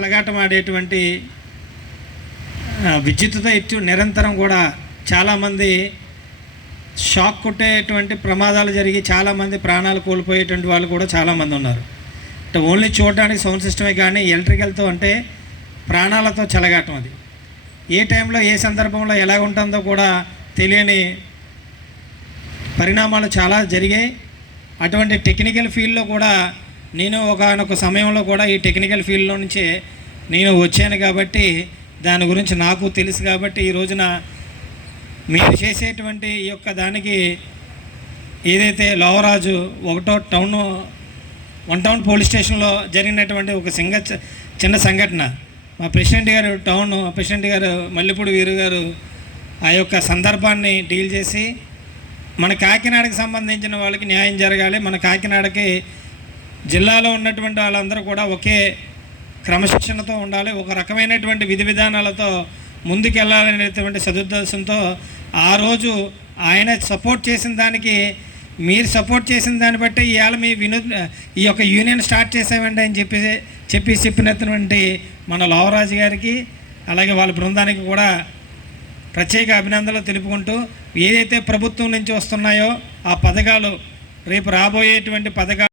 చెలగాటమాడేటువంటి విద్యుత్తుతో నిరంతరం కూడా చాలామంది షాక్ కొట్టేటువంటి ప్రమాదాలు జరిగి చాలామంది ప్రాణాలు కోల్పోయేటువంటి వాళ్ళు కూడా చాలామంది ఉన్నారు. అంటే ఓన్లీ చూడడానికి సౌండ్ సిస్టమే కానీ ఎలక్ట్రికల్తో అంటే ప్రాణాలతో చెలగాటం. అది ఏ టైంలో ఏ సందర్భంలో ఎలా ఉంటుందో కూడా తెలియని పరిణామాలు చాలా జరిగాయి. అటువంటి టెక్నికల్ ఫీల్డ్లో కూడా నేను ఒకనొక సమయంలో కూడా ఈ టెక్నికల్ ఫీల్డ్లో నుంచే నేను వచ్చాను కాబట్టి దాని గురించి నాకు తెలుసు. కాబట్టి ఈ రోజున మీరు చేసేటువంటి ఈ యొక్క దానికి ఏదైతే లోవరాజు వన్ టౌన్ పోలీస్ స్టేషన్లో జరిగినటువంటి ఒక చిన్న సంఘటన, మా టౌన్ ప్రెసిడెంట్ గారు మల్లెపూడి వీరు గారు ఆ యొక్క సందర్భాన్ని డీల్ చేసి మన కాకినాడకి సంబంధించిన వాళ్ళకి న్యాయం జరగాలి, మన కాకినాడకి జిల్లాలో ఉన్నటువంటి వాళ్ళందరూ కూడా ఒకే క్రమశిక్షణతో ఉండాలి, ఒక రకమైనటువంటి విధి విధానాలతో ముందుకెళ్ళాలనేటువంటి సదుద్దేశంతో ఆ రోజు ఆయన సపోర్ట్ చేసిన దానికి మీరు సపోర్ట్ చేసిన దాన్ని బట్టి ఇవాళ ఈ యొక్క యూనియన్ స్టార్ట్ చేసామండి అని చెప్పినటువంటి మన లోవరాజు గారికి అలాగే వాళ్ళ బృందానికి కూడా ప్రత్యేక అభినందనలు తెలుపుకుంటూ ఏదైతే ప్రభుత్వం నుంచి వస్తున్నాయో ఆ పథకాలు రేపు రాబోయేటువంటి పథకాలు